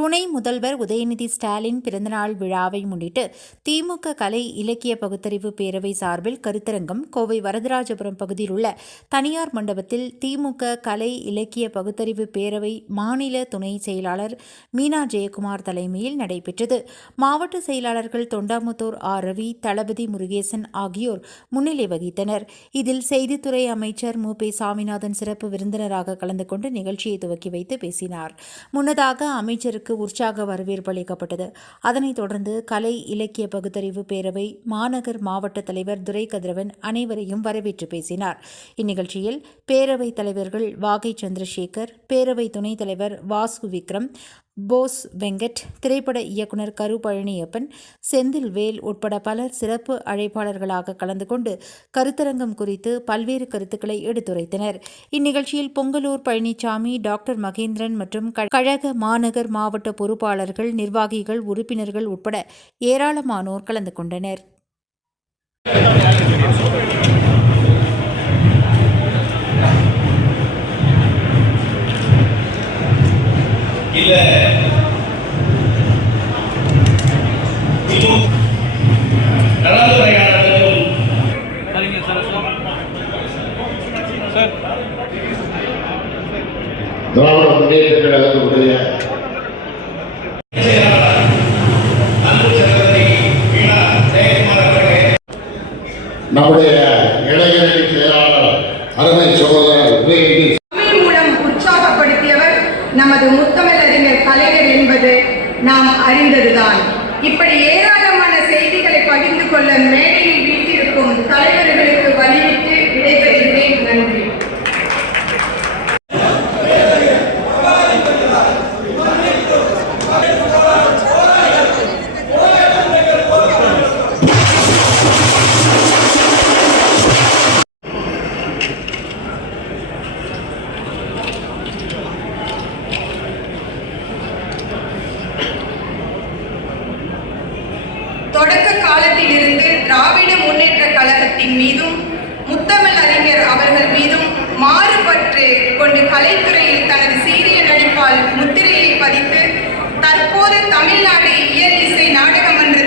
துணை முதல்வர் உதயநிதி ஸ்டாலின் பிறந்தநாள் விழாவை முன்னிட்டு திமுக கலை இலக்கிய பகுத்தறிவு பேரவை சார்பில் கருத்தரங்கம் கோவை வரதராஜபுரம் பகுதியில் உள்ள தனியார் மண்டபத்தில் திமுக கலை இலக்கிய பகுத்தறிவு பேரவை மாநில துணை செயலாளர் மீனா ஜெயக்குமார் தலைமையில் நடைபெற்றது. மாவட்ட செயலாளர்கள் தொண்டாமுத்தூர் ஆர். ரவி, தளபதி முருகேசன் ஆகியோர் முன்னிலை வகித்தனர். இதில் செய்தித்துறை அமைச்சர் மு. பே. சாமிநாதன் சிறப்பு விருந்தினராக கலந்து கொண்டு நிகழ்ச்சியை துவக்கி வைத்து பேசினார். முன்னதாக அமைச்சருக்கு உற்சாக வரவேற்பு அளிக்கப்பட்டது. அதனைத் தொடர்ந்து கலை இலக்கிய பகுத்தறிவு பேரவை மாநகர் மாவட்ட தலைவர் துரை கதிரவன் அனைவரையும் வரவேற்று பேசினார். இந்நிகழ்ச்சியில் பேரவைத் தலைவர்கள் வாகை சந்திரசேகர், பேரவை துணைத் தலைவர் வாசு விக்ரம், போஸ் வெங்கட், திரைப்பட இயக்குநர் கரு பழனியப்பன், செந்தில்வேல் உட்பட பலர் சிறப்பு அழைப்பாளர்களாக கலந்து கொண்டு கருத்தரங்கம் குறித்து பல்வேறு கருத்துக்களை எடுத்துரைத்தனர். இந்நிகழ்ச்சியில் பொங்கலூர் பழனிசாமி, டாக்டர் மகேந்திரன் மற்றும் கழக மாநகர் மாவட்ட பொறுப்பாளர்கள், நிர்வாகிகள், உறுப்பினர்கள் உட்பட ஏராளமானோர் கலந்து கொண்டனர். திராவிட முன்னேற்ற கழகத்தினுடைய நம்முடைய இளைஞரணி செயலாளர் அருமை சகோதரர் மூலம் உற்சாகப்படுத்தியவர் நமது முத்தமிழறிஞர் கலைஞர் என்பது நாம் அறிந்ததுதான். இப்படி ஏராளமான செய்திகளை பகிர்ந்து கொள்ள மேடையில் வீட்டிருக்கும் தலைவர்களுக்கு வலியுறுத்தி விடைபெறுகிறேன். நன்றி. தொடக்க காலத்திலிருந்து திராவிட முன்னேற்ற கழகத்தின் மீதும் முத்தமிழ் அறிஞர் அவர்கள் மீதும் மாறுபற்று கொண்டு கலைத்துறையில் தனது சீரிய நடிப்பால் முத்திரையை பதித்து தற்போது தமிழ்நாடு இயல் இசை நாடக மன்ற